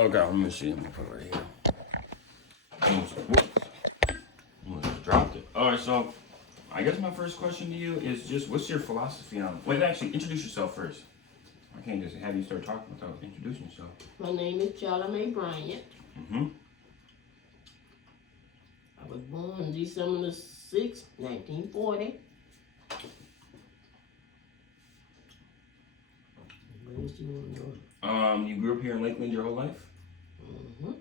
Okay, let me see. Let me put it right here. Almost dropped it. All right, so I guess my first question to you is just what's your philosophy on... Wait, actually, introduce yourself first. I can't just have you start talking without introducing yourself. My name is Charlie May Bryant. Mm-hmm. I was born December the 6th, 1940. What else do you want to know? You grew up here in Lakeland your whole life? Mm-hmm.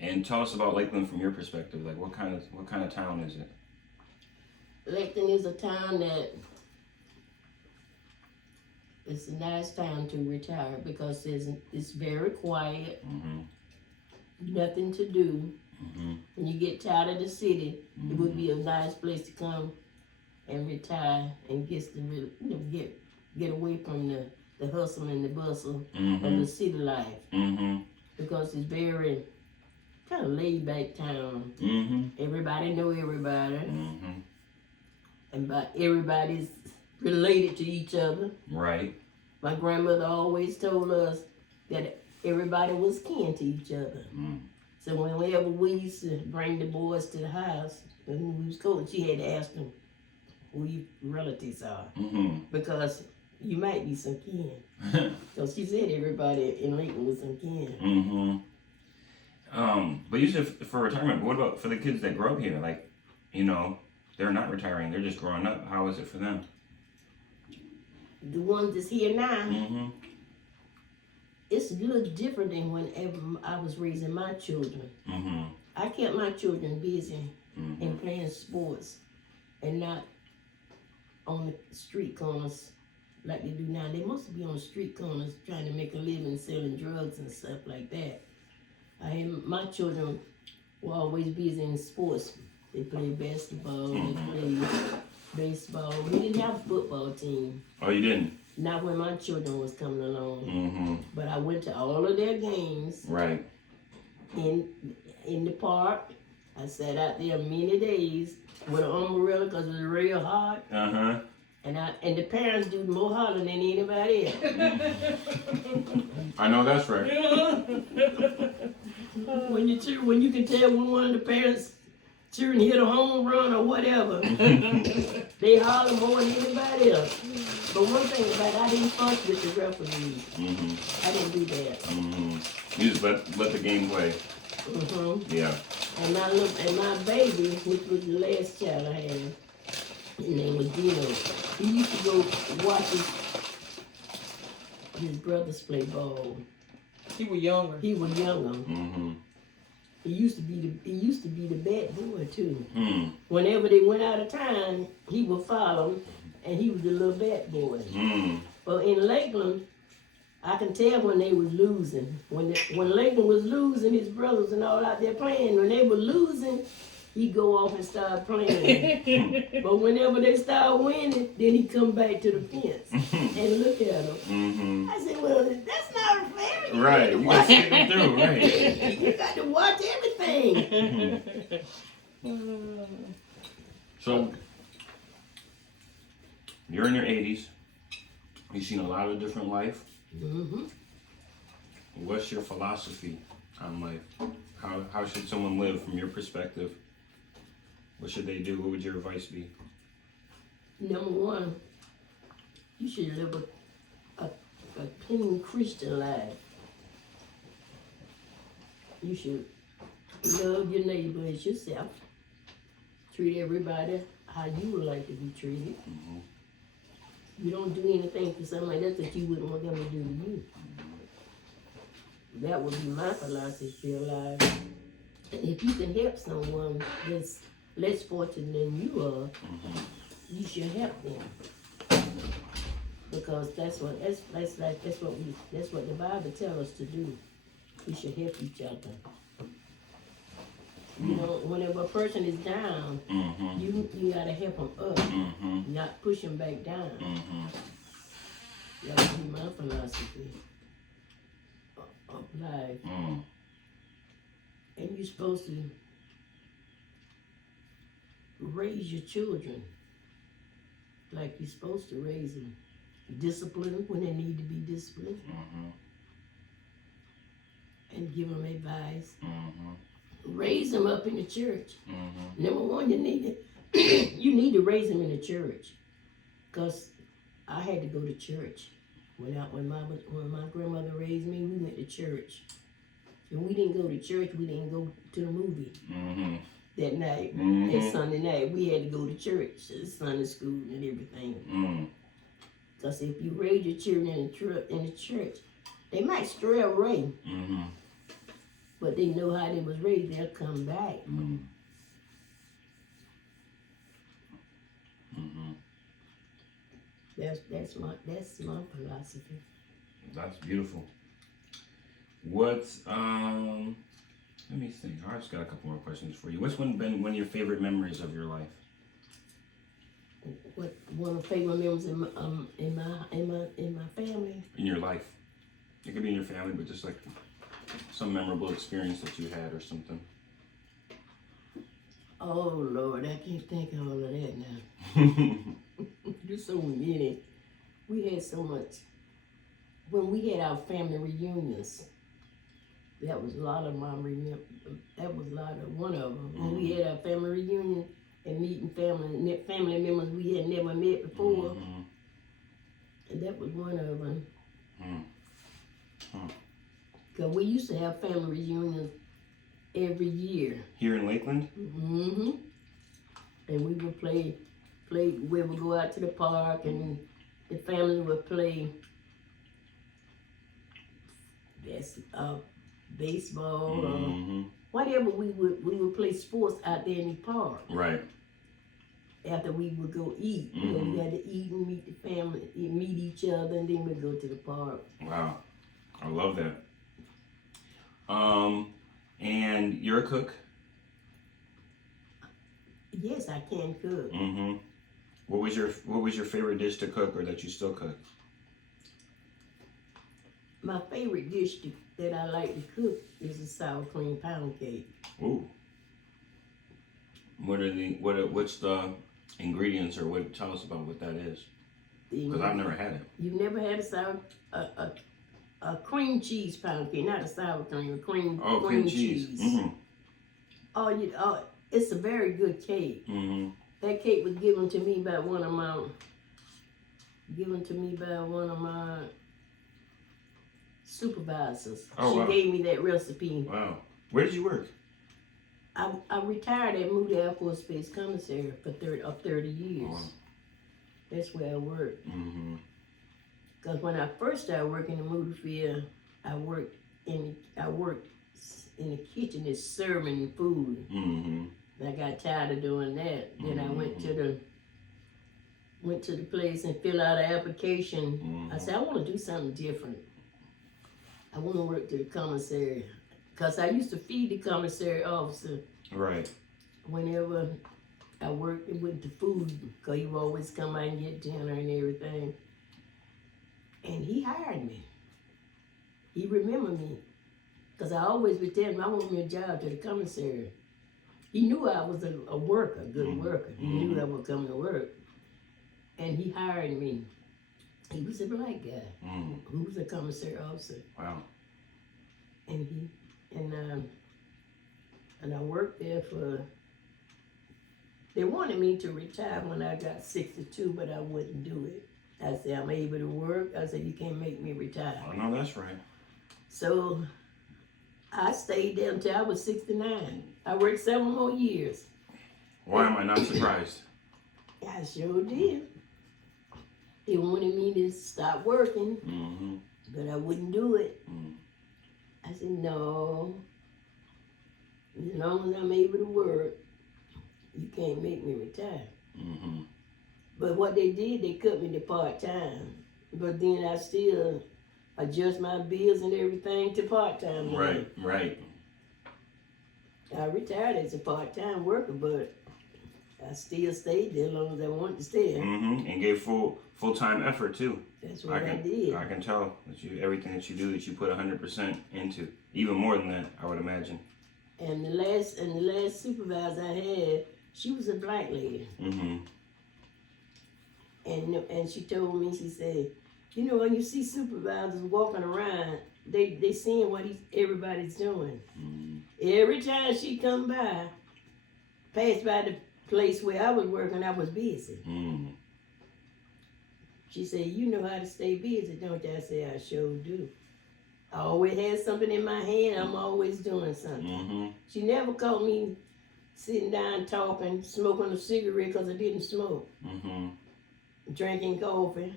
And tell us about Lakeland from your perspective. Like, what kind of town is it? Lakeland is a town that it's a nice town to retire because it's very quiet, nothing to do. When you get tired of the city, it would be a nice place to come and retire and get away from the hustle and the bustle of the city life. Because it's very kind of laid back town. Everybody know everybody. And everybody's related to each other. Right. My grandmother always told us that everybody was kin to each other. So whenever we used to bring the boys to the house, when we was cold, she had to ask them who your relatives are. Because you might be some kin. So she said everybody in Lakeland was some kin. But you said for retirement, but what about for the kids that grow up here? Like, you know, they're not retiring, they're just growing up. How is it for them? The ones that's here now, it's a little different than whenever I was raising my children. I kept my children busy and playing sports and not on the street corners like they do now. They must be on the street corners trying to make a living selling drugs and stuff like that. My children were always busy in sports. They played basketball, they played baseball. We didn't have a football team. Oh, you didn't? Not when my children was coming along. But I went to all of their games. Right. In the park. I sat out there many days with an umbrella because it was real hot. And the parents do more hollering than anybody else. I know that's right. When you can tell when one of the parents children hit a home run or whatever, they holler more than anybody else. But one thing about it, I didn't fuss with the referees. I didn't do that. You just let the game play. Yeah. And my baby, which was the last child I had, his name was Dino. He used to go watch his brothers play ball. He was younger. He was younger. He used to be the bad boy too. Whenever they went out of town, he would follow them, and he was the little bad boy. But in Lakeland, I can tell when they was losing. When Lakeland was losing, his brothers and all out there playing. When they were losing, he'd go off and start playing. But whenever they start winning, then he'd come back to the fence and look at them. I said, well, that's not fair. Right, you got to stick them through, right. You got to watch everything. So, you're in your 80s. You've seen a lot of different life. What's your philosophy on life? How should someone live from your perspective? What should they do? What would your advice be? Number one, you should live a clean Christian life. You should love your neighbor as yourself. Treat everybody how you would like to be treated. You don't do anything for somebody else that you wouldn't want them to do to you. That would be my philosophy for your life. And if you can help someone that's less fortunate than you are, you should help them. Because that's what the Bible tells us to do. We should help each other. You know, whenever a person is down, you gotta help them up, not push them back down. That would be my philosophy of life. And you're supposed to raise your children like you're supposed to raise them. Discipline when they need to be disciplined. and give them advice. Mm-hmm. Raise them up in the church. Mm-hmm. Number one, you need to raise them in the church, cause I had to go to church. When my grandmother raised me, we went to church. If we didn't go to church, we didn't go to the movie that night. That Sunday night, we had to go to church, Sunday school and everything. Because if you raise your children in the church, they might stray away. But they know how they was raised, they'll come back. That's my philosophy. That's beautiful. What's let me think. I just got a couple more questions for you. What's been one of your favorite memories of your life? What one of the favorite memories in my family? In your life. It could be in your family, but just like some memorable experience that you had or something. Oh Lord, I can't think of all of that now. There's so many. We had so much. When we had our family reunions, that was a lot of one of them. When we had our family reunion and meeting family members we had never met before, and that was one of them. Because we used to have family reunions every year. Here in Lakeland? And we would play, we would go out to the park and the family would play baseball or whatever. We would play sports out there in the park. Right. After we would go eat. We had to eat and meet the family, meet each other, and then we'd go to the park. Wow. I love that. And you're a cook? Yes, I can cook. What was your favorite dish to cook, or that you still cook? My favorite dish that I like to cook is a sour cream pound cake. Ooh. What's the ingredients, or tell us about what that is? Because I've never had it. You've never had a cream cheese pound cake, not a sour cream, cream cheese. It's a very good cake. That cake was given to me by one of my supervisors. She gave me that recipe. Wow. Where did you work? I retired at Moody Air Force Base Commissary for 30 years. Wow. That's where I worked. Because when I first started working in Moody Field, I worked in the kitchen as serving food. And I got tired of doing that. Then I went to the place and filled out an application. I said, I want to do something different. I want to work to the commissary. Because I used to feed the commissary officer. Right. Whenever I worked with the food, because he would always come out and get dinner and everything. And he hired me. He remembered me. Because I always would tell him I want me a job to the commissary. He knew I was a worker, a good worker. He knew I would come to work. And he hired me. He was a black guy who was a commissary officer. Wow. And I worked there they wanted me to retire when I got 62, but I wouldn't do it. I said, I'm able to work. I said, you can't make me retire. Oh, no, that's right. So I stayed there until I was 69. I worked 7 more years. Why am I not surprised? I sure did. They wanted me to stop working, but I wouldn't do it. I said, no. As long as I'm able to work, you can't make me retire. But what they did, they cut me to part-time. But then I still adjust my bills and everything to part-time. Right. I retired as a part-time worker, but I still stayed there as long as I wanted to stay. And gave full-time effort too. That's what I did. I can tell that everything that you do, that you put 100% into. Even more than that, I would imagine. And the last supervisor I had, she was a black lady. And she told me, she said, you know, when you see supervisors walking around they seeing what everybody's doing. Every time she come by, passed by the place where I was working, I was busy. She said, "You know how to stay busy, don't you?" I said, "I sure do. I always had something in my hand. I'm always doing something." She never caught me sitting down talking, smoking a cigarette because I didn't smoke. Drinking coffee.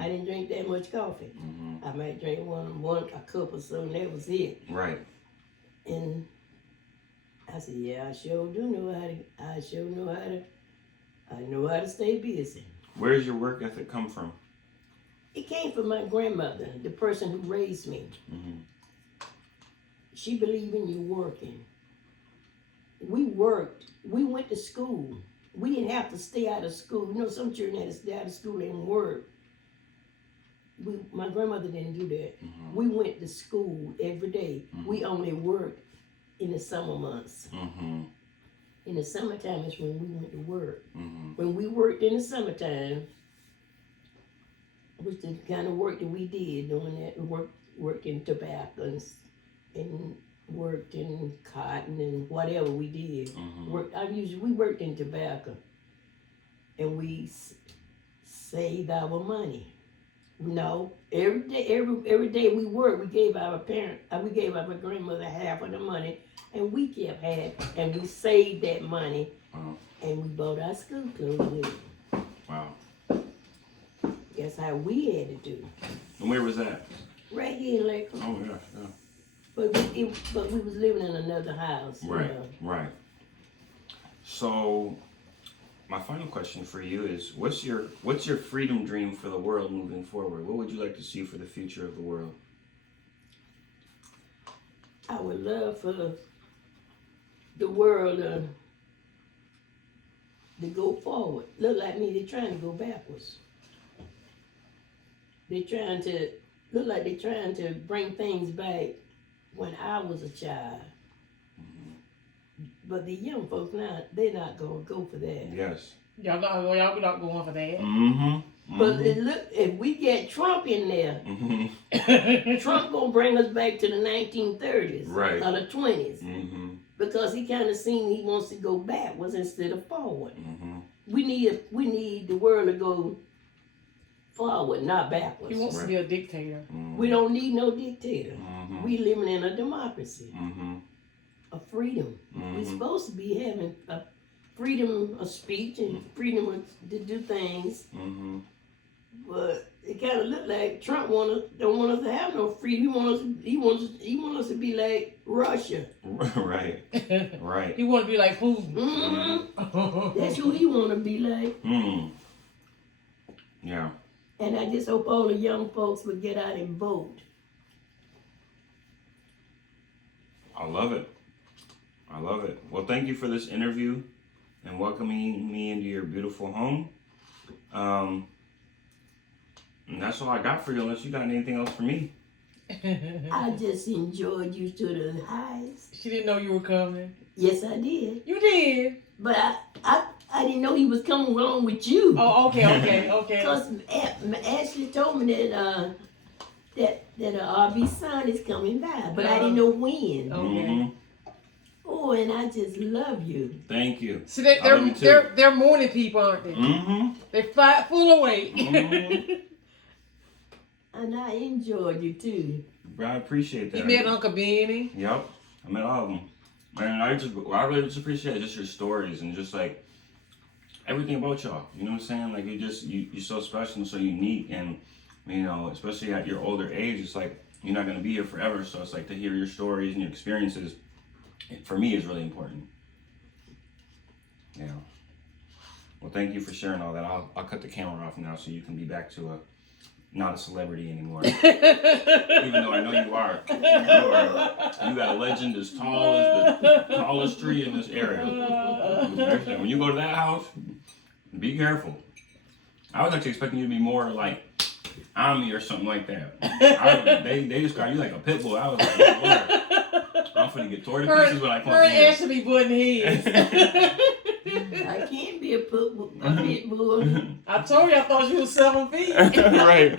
I didn't drink that much coffee. I might drink a cup or so, and that was it. Right. And I said, "Yeah, I sure do know how to. I know how to stay busy." Where does your work ethic come from? It came from my grandmother, the person who raised me. She believed in you working. We worked. We went to school. We didn't have to stay out of school. You know, some children had to stay out of school and work. My grandmother didn't do that. We went to school every day. We only worked in the summer months. In the summertime is when we went to work. When we worked in the summertime, which the kind of work that we did doing that, we worked in tobacco and worked in cotton and whatever we did. We worked in tobacco, and we saved our money. No, every day we worked, we gave our grandmother half of the money, and we kept half, and we saved that money, and we bought our school clothes with it. Wow. That's how we had to do. And where was that? Right here in Lakeland. Oh my gosh, yeah. But we was living in another house. Right, right. So, my final question for you is: what's your freedom dream for the world moving forward? What would you like to see for the future of the world? I would love for the world to go forward. Look like me, they're trying to go backwards. They're trying to bring things back when I was a child. But the young folks now, they're not gonna go for that. Yes. Y'all not going for that. But look, if we get Trump in there, Trump gonna bring us back to the 1930s, right, or the 20s, because he kind of seen he wants to go backwards instead of forward. We need the world to go forward, not backwards. He wants to be a dictator. We don't need no dictator. We living in a democracy, a freedom. We're supposed to be having a freedom of speech and freedom to do things. But it kind of look like Trump don't want us to have no freedom. He wants us to be like Russia. Right. Right. He want to be like Putin. That's who he want to be like. Yeah. And I just hope all the young folks would get out and vote. I love it. I love it. Well, thank you for this interview and welcoming me into your beautiful home. And that's all I got for you, unless you got anything else for me. I just enjoyed you to the highest. She didn't know you were coming. Yes, I did. You did. But I didn't know he was coming along with you. Oh, okay. Because Ashley told me that RB's son is coming by, but I didn't know when. Okay. Oh, and I just love you. Thank you. So they're morning people, aren't they? They're full awake. And I enjoyed you too. I appreciate that. You met Uncle Benny. Yep, I met all of them. And I really just appreciate just your stories and just like everything about y'all. You know what I'm saying? Like you're so special and so unique, and you know, especially at your older age, it's like you're not gonna be here forever. So it's like to hear your stories and your experiences, for me, is really important. Yeah. Well, thank you for sharing all that. I'll cut the camera off now so you can be back to not a celebrity anymore. Even though I know you are. You got a legend as tall as the tallest tree in this area. When you go to that house, be careful. I was actually expecting you to be more like Ami or something like that. They described you like a pit bull. I was like, oh, Lord, I'm finna get torn to pieces when I come in here. Her should be butting heads. I can't be a pit bull. I told you I thought you was 7 feet. Right.